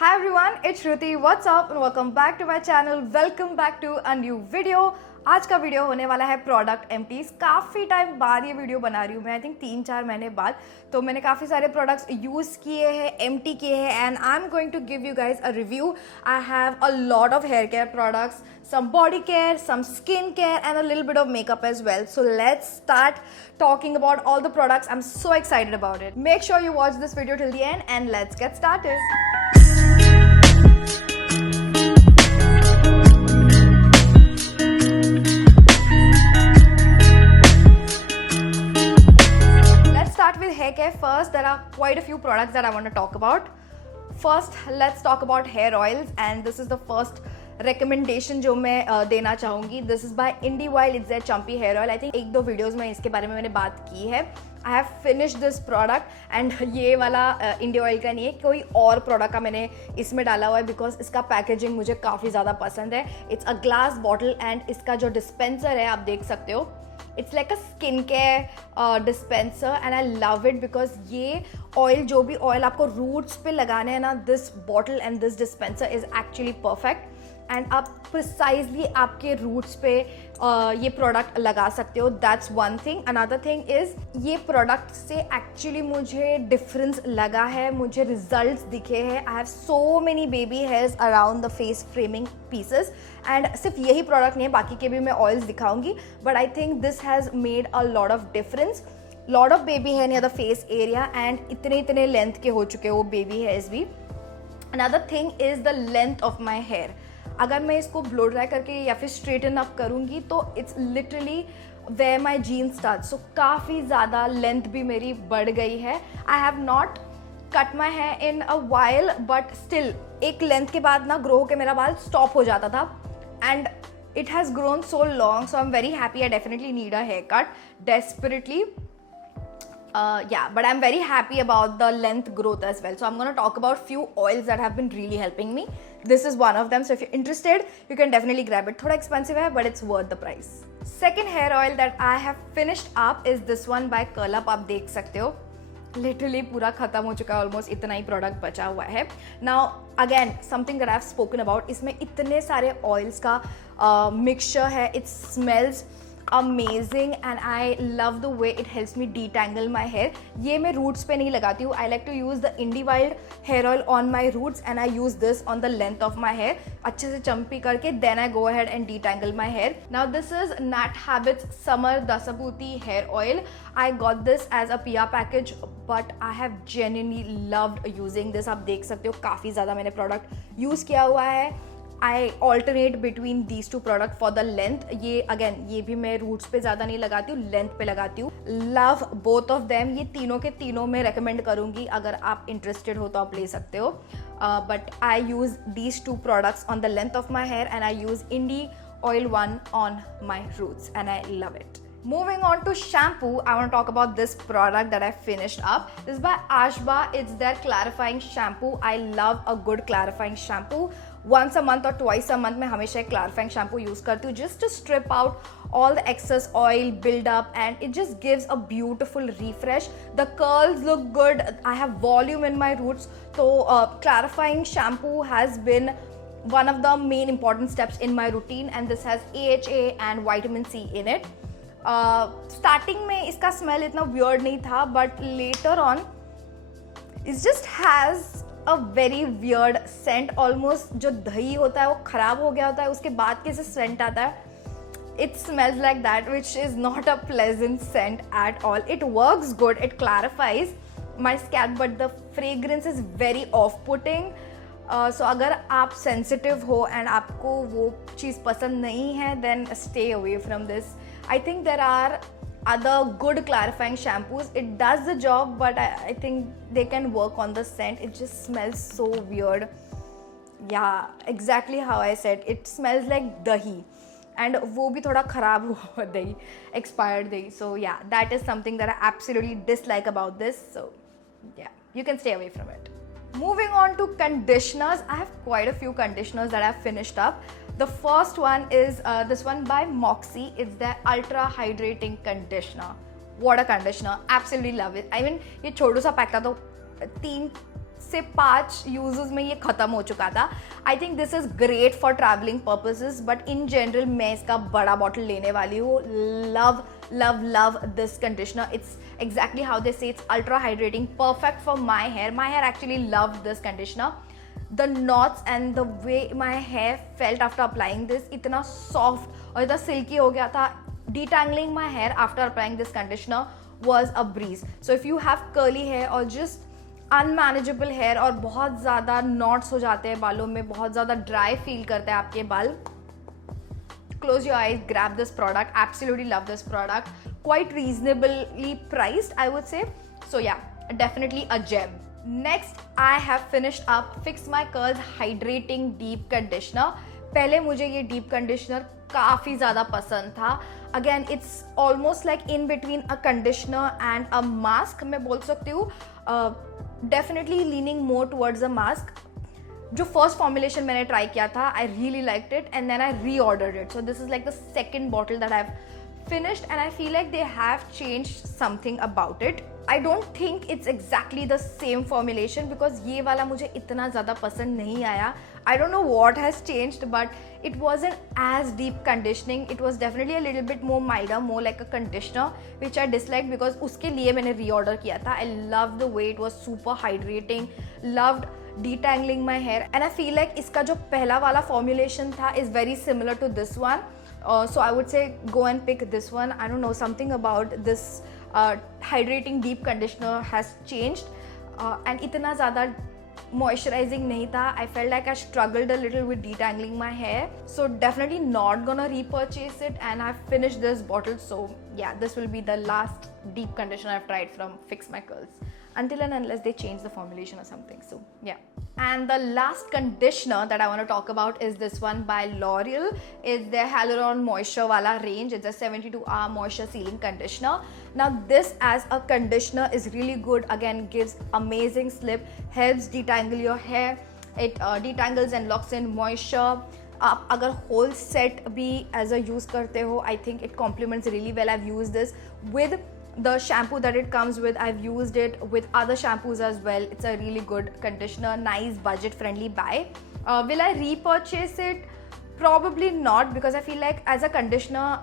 Hi everyone, it's Shruti. What's up and welcome back to my channel. Welcome back to a new video. आज का video होने वाला है product empties. काफ़ी time बाद ये वीडियो बना रही हूँ मैं, आई थिंक 3-4 महीने बाद. तो मैंने काफ़ी सारे प्रोडक्ट्स यूज़ किए हैं, एम्प्टी किए हैं, and I am going to give you guys a review. I have a lot of hair care products, some body care, some skin care, and a little bit of makeup as well. So let's start talking about all the products. I'm so excited about it. Make sure you watch this video till the end and let's get started. Let's start with hair care first. There are quite a few products that I want to talk about. First, let's talk about hair oils, and this is the first recommendation जो मैं देना चाहूँगी. This is by Indie Wild. It's a champi hair oil. I think 1-2 videos में इसके बारे में मैंने बात की है. I have finish this product and ये वाला इंडी ऑयल का नहीं है, कोई और प्रोडक्ट का मैंने इसमें डाला हुआ है बिकॉज इसका पैकेजिंग मुझे काफ़ी ज़्यादा पसंद है. It's a glass bottle and इसका जो डिस्पेंसर है आप देख सकते हो, it's like a skin care dispenser and I love it because ये ऑयल, जो भी ऑयल आपको रूट्स पे लगाने हैं ना, this bottle and this dispenser is actually perfect. And आप प्रिसाइजली आपके रूट्स पे ये प्रोडक्ट लगा सकते हो. That's one thing. Another thing is ये प्रोडक्ट से एक्चुअली मुझे डिफरेंस लगा है, मुझे रिजल्ट्स दिखे हैं. I have so many baby hairs around the face framing pieces and सिर्फ यही प्रोडक्ट नहीं है, बाकी के भी मैं ऑयल्स दिखाऊंगी. But I think this has made a lot of difference. Lot of baby hair near the face area and इतने लेंथ के हो चुके हैं वो बेबी हेयर्स भी. Another thing is the length of my hair. अगर मैं इसको ब्लो ड्राई करके या फिर स्ट्रेटन अप करूँगी तो it's literally where my jean start. So काफ़ी ज़्यादा लेंथ भी मेरी बढ़ गई है. I have not cut my hair in a while but still एक लेंथ के बाद ना ग्रो होकर मेरा बाल स्टॉप हो जाता था and it has grown so long, so I'm very happy. I definitely need a haircut desperately. But I'm very happy about the length growth as well. So I'm going to talk about few oils that have been really helping me. This is one of them. So if you're interested, you can definitely grab it. Thoda expensive hai, but it's worth the price. Second hair oil that I have finished up is this one by Curl Up. आप देख सकते हो literally पूरा खत्म हो चुका है, almost इतना ही प्रोडक्ट बचा हुआ है. Now again something that I have spoken about, इसमें इतने सारे ऑयल्स का मिक्सचर है. It smells amazing and I love the way it helps me detangle my hair. ये मैं रूट्स पे नहीं लगाती हूँ. I like to use the Indie wild hair oil on my roots and I use this on the length of my hair. अच्छे से चंपी करके then I go ahead and detangle my hair. Now this is Nat Habits summer Dasaputi hair oil. I got this as a PR package but I have genuinely loved using this. आप देख सकते हो काफ़ी ज़्यादा मैंने प्रोडक्ट यूज़ किया हुआ है. I alternate between these two product for the length. ये अगेन ये भी मैं रूट्स पे ज़्यादा नहीं लगाती हूँ, लेंथ पे लगाती हूँ. Love both of them. ये तीनों के तीनों मैं रेकमेंड करूँगी. अगर आप इंटरेस्टेड हो तो आप ले सकते हो. But I use these two products on the length of my hair and I use Indie oil one on my roots and I love it. Moving on to shampoo, I want to talk about this product that I finished up. This is by Ashba. It's their clarifying shampoo. I love a good clarifying shampoo. Once a month or twice a month मैं हमेशा एक clarifying shampoo use करती हूँ just to strip out all the excess oil build up and it just gives a beautiful refresh. The curls look good. I have volume in my roots. So clarifying shampoo has been one of the main important steps in my routine and this has AHA and vitamin C in it. Starting में इसका smell इतना weird नहीं था but later on it just has a very weird scent. almost जो दही होता है वो खराब हो गया होता है, उसके बाद कैसे scent आता है, it smells like that, which is not a pleasant scent at all. It works good, it clarifies my scalp but the fragrance is very off-putting. सो अगर आप सेंसिटिव हो एंड आपको वो चीज़ पसंद नहीं है then stay away from this. I think there are other good clarifying shampoos. It does the job but I think they can work on the scent. It just smells so weird. Yeah exactly how I said, it smells like dahi and वो भी थोड़ा ख़राब हुआ दही, expired दही. So yeah that is something that I absolutely dislike about this. So yeah you can stay away from it. Moving on to conditioners, I have quite a few conditioners that I've finished up. The first one is this one by Moxie. It's their Ultra Hydrating Conditioner. What a conditioner. Absolutely love it. I mean, ये छोटू सा pack था तो 3 से 5 uses में ये ख़त्म हो चुका था. आई think this is great for travelling purposes, but in general मैं इसका बड़ा बॉटल लेने वाली हूँ. Love love love this conditioner. It's exactly how they say, it's ultra hydrating, perfect for my hair. My hair actually loved this conditioner. The knots and the way my hair felt after applying this, इतना soft और इतना silky हो गया था. Detangling my hair after applying this conditioner was a breeze. So if you have curly hair or just unmanageable hair और बहुत ज़्यादा knots हो जाते हैं बालों में, बहुत ज़्यादा dry feel करते हैं आपके बाल, close your eyes, grab this product. Absolutely love this product. Quite reasonably priced, I would say. So yeah, definitely a gem. Next, I have finished up Fix My Curls Hydrating Deep Conditioner. पहले मुझे ये deep conditioner काफ़ी ज़्यादा पसंद था. Again, it's almost like in between a conditioner and a mask. मैं बोल सकती हूँ definitely leaning more towards a mask. जो फर्स्ट फॉर्मुलेशन मैंने ट्राई किया था, I really liked it and then I reordered it. So this is like the second bottle that I have finished and I feel like they have changed something about it. I don't think it's exactly the same formulation because ये वाला मुझे इतना ज़्यादा पसंद नहीं आया. I don't know what has changed, but it wasn't as deep conditioning. It was definitely a little bit more milder, more like a conditioner, which I disliked because उसके लिए मैंने reorder किया था. I loved the way it was super hydrating, loved detangling my hair, and I feel like इसका जो पहला वाला formulation था is very similar to this one. So I would say go and pick this one. I don't know, something about this hydrating deep conditioner has changed and इतना ज़्यादा moisturizing नहीं था. I felt like I struggled a little with detangling my hair, so definitely not gonna repurchase it, and I've finished this bottle. So yeah, this will be the last deep conditioner I've tried from Fix My Curls, until and unless they change the formulation or something. So yeah. And the last conditioner that I want to talk about is this one by L'Oreal. It's their Hyaluron Moisture wala range. It's a 72-hour moisture sealing conditioner. Now this as a conditioner is really good. Again, gives amazing slip, helps detangle your hair. It detangles and locks in moisture. आप अगर whole set भी as a use करते हो, I think it complements really well. I've used this with the shampoo that it comes with. I've used it with other shampoos as well. It's a really good conditioner, nice budget friendly buy. Will I repurchase it? Probably not, because I feel like as a conditioner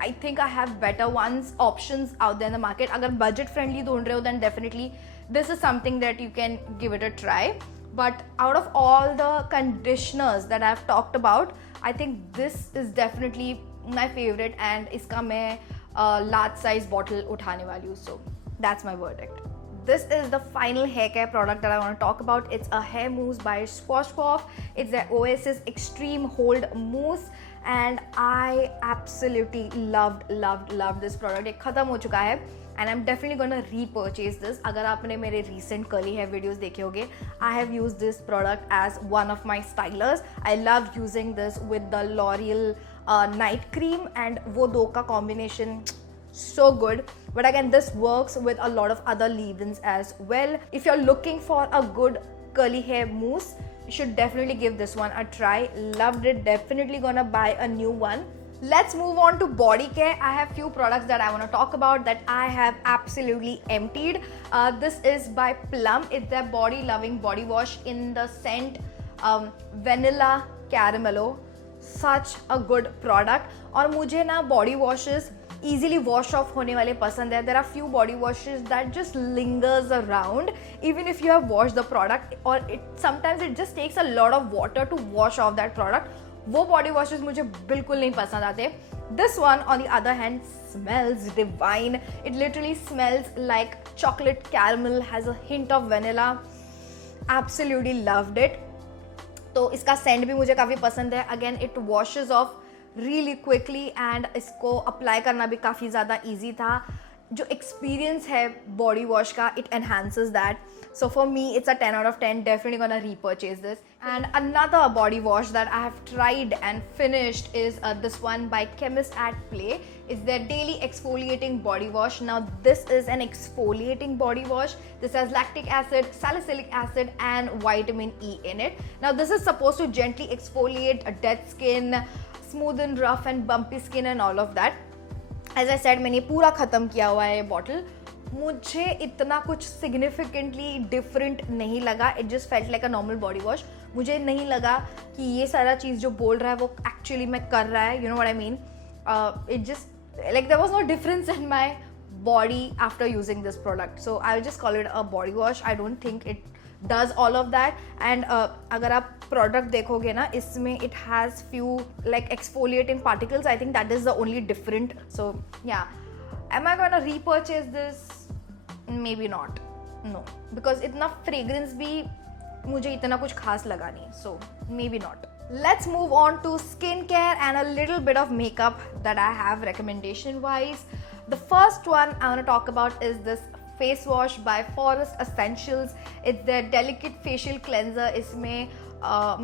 I think I have better ones, options out there in the market. अगर budget friendly ढूंढ रहे हो, then definitely this is something that you can give it a try. But out of all the conditioners that I've talked about, I think this is definitely my favorite, and इसका मैं large size bottle उठाने वाली हूँ. So that's my verdict. This is the final hair care product that I want to talk about. It's a hair mousse by Schwarzkopf. It's the Oasis Extreme Hold Mousse, and I absolutely loved this product. ये खत्म हो चुका है, and I'm definitely gonna repurchase this. अगर आपने मेरे recent curly hair videos देखे होंगे, I have used this product as one of my stylers. I love using this with the L'Oreal night cream, and वो दो का combination so good. But again, this works with a lot of other leave-ins as well. If you're looking for a good curly hair mousse, you should definitely give this one a try. Loved it. Definitely gonna buy a new one. Let's move on to body care. I have few products that I want to talk about that I have absolutely emptied. This is by Plum. It's their body loving body wash in the scent vanilla caramello. Such a good product. और मुझे ना body washes easily wash off होने वाले पसंद है. There are few body washes that just lingers around even if you have washed the product, or sometimes it just takes a lot of water to wash off that product. वो body washes मुझे बिल्कुल नहीं पसंद आते. This one on the other hand smells divine. It literally smells like chocolate caramel, has a hint of vanilla. Absolutely loved it. तो इसका Saint भी मुझे काफ़ी पसंद है. Again it washes of really quickly, and इसको अप्लाई करना भी काफ़ी ज़्यादा ईजी था. जो एक्सपीरियंस है बॉडी वॉश का, it enhances that. So for me, it's a 10 out of 10. Definitely gonna repurchase this. And another body wash that I have tried and finished is this one by Chemist at Play. It's their daily exfoliating body wash. Now this is an exfoliating body wash. This has lactic acid, salicylic acid and vitamin E in it. Now this is supposed to gently exfoliate a dead skin, smoothen rough and bumpy skin and all of that. As I said, मैंने पूरा ख़त्म किया हुआ है ये bottle. मुझे इतना कुछ सिग्निफिकेंटली डिफरेंट नहीं लगा. It just felt like a normal body wash. मुझे नहीं लगा कि ये सारा चीज़ जो बोल रहा है वो एक्चुअली में कर रहा है. You know what I mean. It just like there was no difference in my body after using this product, so I'll just call it a body wash. I don't think it does all of that. And अगर आप product देखोगे ना, इसमें it has few like exfoliating particles. I think that is the only different. So yeah, am I gonna repurchase this? Maybe not. No, because इतना fragrance भी मुझे इतना कुछ खास लगा नहीं. So maybe not. Let's move on to skincare and a little bit of makeup that I have recommendation wise. The first one I want to talk about is this face wash by Forest Essentials. It's their delicate facial cleanser. इसमें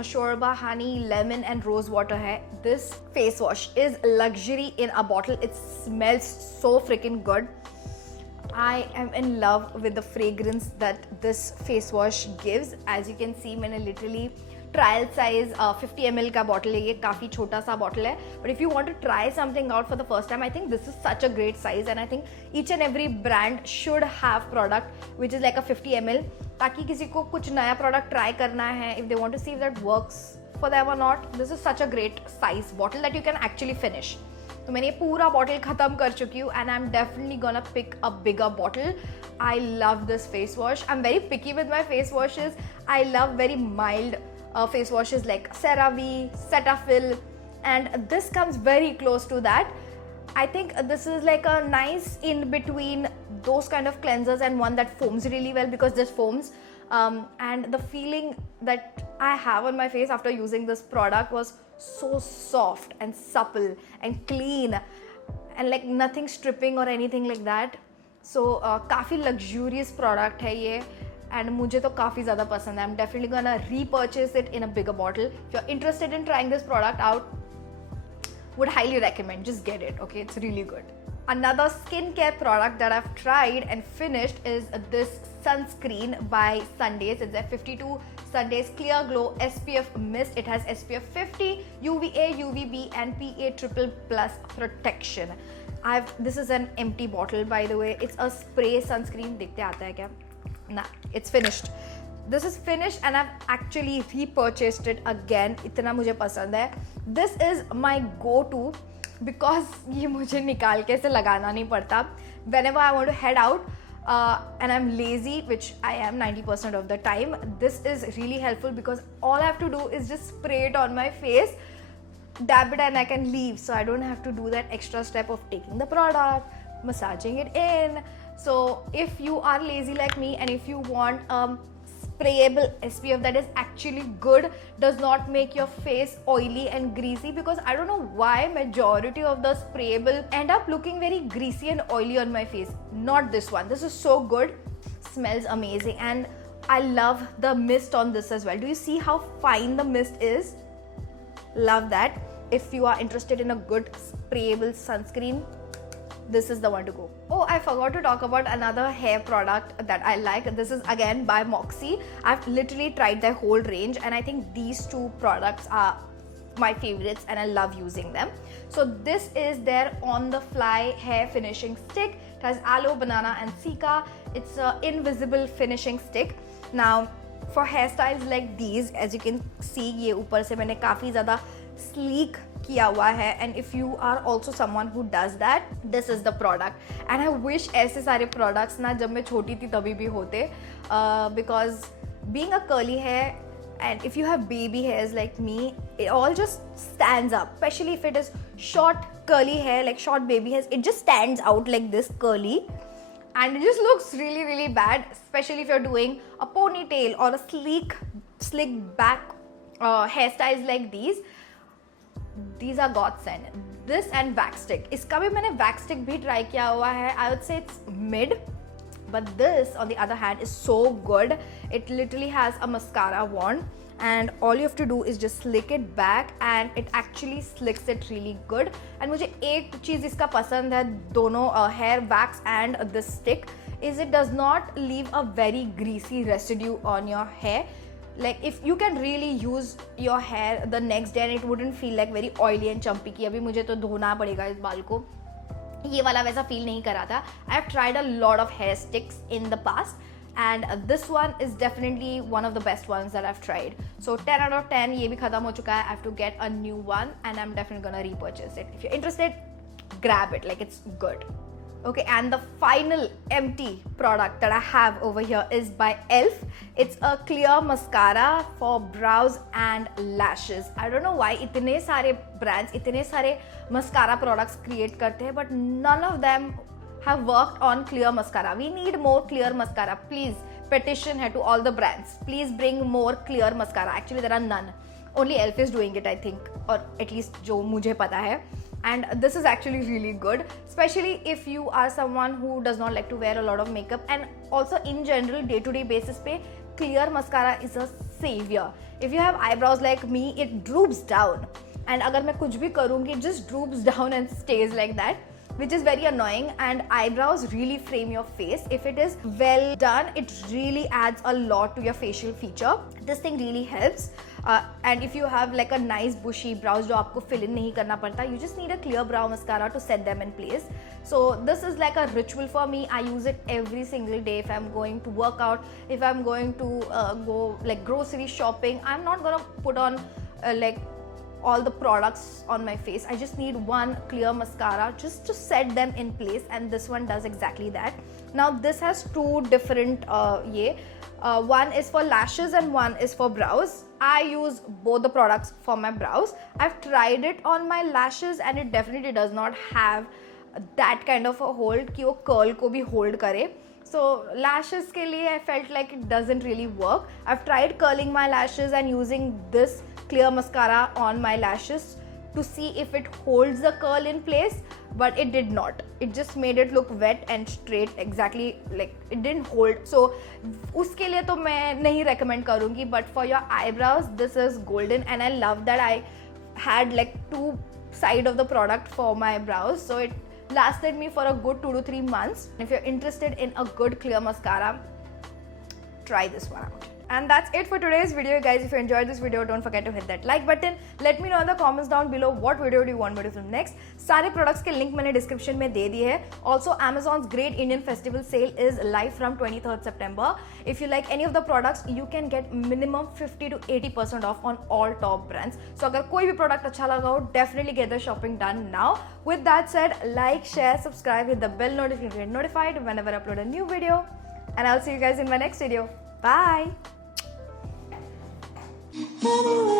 mashorba, honey, lemon and rose water है. This face wash is luxury in a bottle. It smells so freaking good. I am in love with the fragrance that this face wash gives. As you can see, मैंने literally trial size 50 ml का bottle है. ये काफ़ी छोटा सा bottle है, but if you want to try something out for the first time, I think this is such a great size. And I think each and every brand should have product which is like a 50 ml, ताकि किसी को कुछ नया product try करना है, if they want to see if that works for them और not, this is such a great size bottle that you can actually finish. तो मैंने ये पूरा बॉटल ख़त्म कर चुकी हूँ and I am definitely gonna pick a bigger bottle. I love this face wash. I am very picky with my face washes. I love very mild face washes like CeraVe, Cetaphil, and this comes very close to that. I think this is like a nice in between those kind of cleansers and one that foams really well, because this foams, and the feeling that I have on my face after using this product was so soft and supple and clean and like nothing stripping or anything like that. So काफ़ी luxurious product है ये, and मुझे तो काफ़ी ज़्यादा पसंद है. I am definitely gonna repurchase it in a bigger bottle. If you are interested in trying this product out, would highly recommend. Just get it, okay? It's really good. Another skincare product that I've tried and finished is this sunscreen by Sundays. It's a 52 Sundays Clear Glow SPF Mist. It has SPF 50, UVA, UVB and PA triple plus protection. This is an empty bottle, by the way. It's a spray sunscreen. देखते आता है क्या? Nah, it's finished. This is finished and I've actually repurchased it again. इतना मुझे पसंद है. This is my go-to because ये मुझे निकाल के ऐसे लगाना नहीं पड़ता. Whenever I want to head out and I'm lazy, which I am 90% of the time, this is really helpful because all I have to do is just spray it on my face, dab it and I can leave. So I don't have to do that extra step of taking the product, massaging it in. So if you are lazy like me and if you want sprayable SPF that is actually good, does not make your face oily and greasy, because I don't know why majority of the sprayable end up looking very greasy and oily on my face. Not this one. This is so good. Smells amazing and I love the mist on this as well. Do you see how fine the mist is? Love that. If you are interested in a good sprayable sunscreen, this is the one to go. Oh, I forgot to talk about another hair product that I like. This is again by Moxie. I've literally tried their whole range and I think these two products are my favorites and I love using them. So this is their on the fly hair finishing stick. It has aloe, banana and cica. It's an invisible finishing stick. Now for hairstyles like these, as you can see, ये ऊपर से मैंने काफ़ी ज़्यादा sleek किया हुआ है, and if you are also someone who does that, this is the product. And I wish ऐसे सारे products ना जब मैं छोटी थी तभी भी होते, because being a curly hair and if you have baby hairs like me, it all just stands up, especially if it is short curly hair like short baby hairs. It just stands out like this curly and it just looks really really bad, especially if you're doing a ponytail or a slick back hairstyles like these. These are godsend. This and wax stick. इसका भी मैंने wax stick भी try किया हुआ है. I would say it's mid, but this on the other hand is so good. It literally has a mascara wand and all you have to do is just slick it back and it actually slicks it really good. And मुझे एक चीज़ इसका पसंद है दोनों hair wax and this stick is it does not leave a very greasy residue on your hair. Like if you can really use your hair the next day and it wouldn't feel like very oily and chumpy कि अभी मुझे तो धोना पड़ेगा इस बाल को. ये वाला वैसा फील नहीं करा था. I have tried a lot of hair sticks in the past and this one is definitely one of the best ones that I've tried. So 10 out of 10. ये भी खत्म हो चुका है. I have to get a new one and I'm definitely gonna repurchase it. If you're interested, grab it, like it's good. Okay, and the final empty product that I have over here is by ELF. It's a clear mascara for brows and lashes. I don't know why इतने सारे brands इतने सारे mascara products create करते हैं, but none of them have worked on clear mascara. We need more clear mascara. Please petition here to all the brands. Please bring more clear mascara. Actually, there are none. Only ELF is doing it, I think, or at least जो मुझे पता है. And this is actually really good, especially if you are someone who does not like to wear a lot of makeup, and also in general day-to-day basis पे clear mascara is a savior. If you have eyebrows like me, it droops down. And अगर मैं कुछ भी करूँगी, it just droops down and stays like that, which is very annoying. And eyebrows really frame your face. If it is well done, it really adds a lot to your facial feature. This thing really helps. And if you have like a nice bushy brows जो आपको fill in नहीं करना पड़ता, you just need a clear brow mascara to set them in place. So this is like a ritual for me. I use it every single day if I'm going to work out, if I'm going to go like grocery shopping. I'm not gonna put on like all the products on my face. I just need one clear mascara just to set them in place, and this one does exactly that. Now this has two different one is for lashes and one is for brows. I use both the products for my brows. I've tried it on my lashes and it definitely does not have that kind of a hold कि वो curl को भी hold करे. So lashes के लिए I felt like it doesn't really work. I've tried curling my lashes and using this clear mascara on my lashes to see if it holds the curl in place, but it did not. It just made it look wet and straight, exactly like it didn't hold. So उसके लिए तो मैं नहीं recommend करूँगी, but for your eyebrows this is golden, and I love that I had like two side of the product for my brows, so it lasted me for a good 2 to 3 months. If you're interested in a good clear mascara, try this one out. And that's it for today's video, guys. If you enjoyed this video, don't forget to hit that like button. Let me know in the comments down below what video do you want me to film next. सारे products के link मैंने description में दे दिए हैं. Also, Amazon's Great Indian Festival Sale is live from 23rd September. If you like any of the products, you can get minimum 50 to 80% off on all top brands. So अगर कोई भी product अच्छा लगा हो, definitely get the shopping done now. With that said, like, share, subscribe, hit the bell notification to get notified whenever I upload a new video. And I'll see you guys in my next video. Bye. Anyway.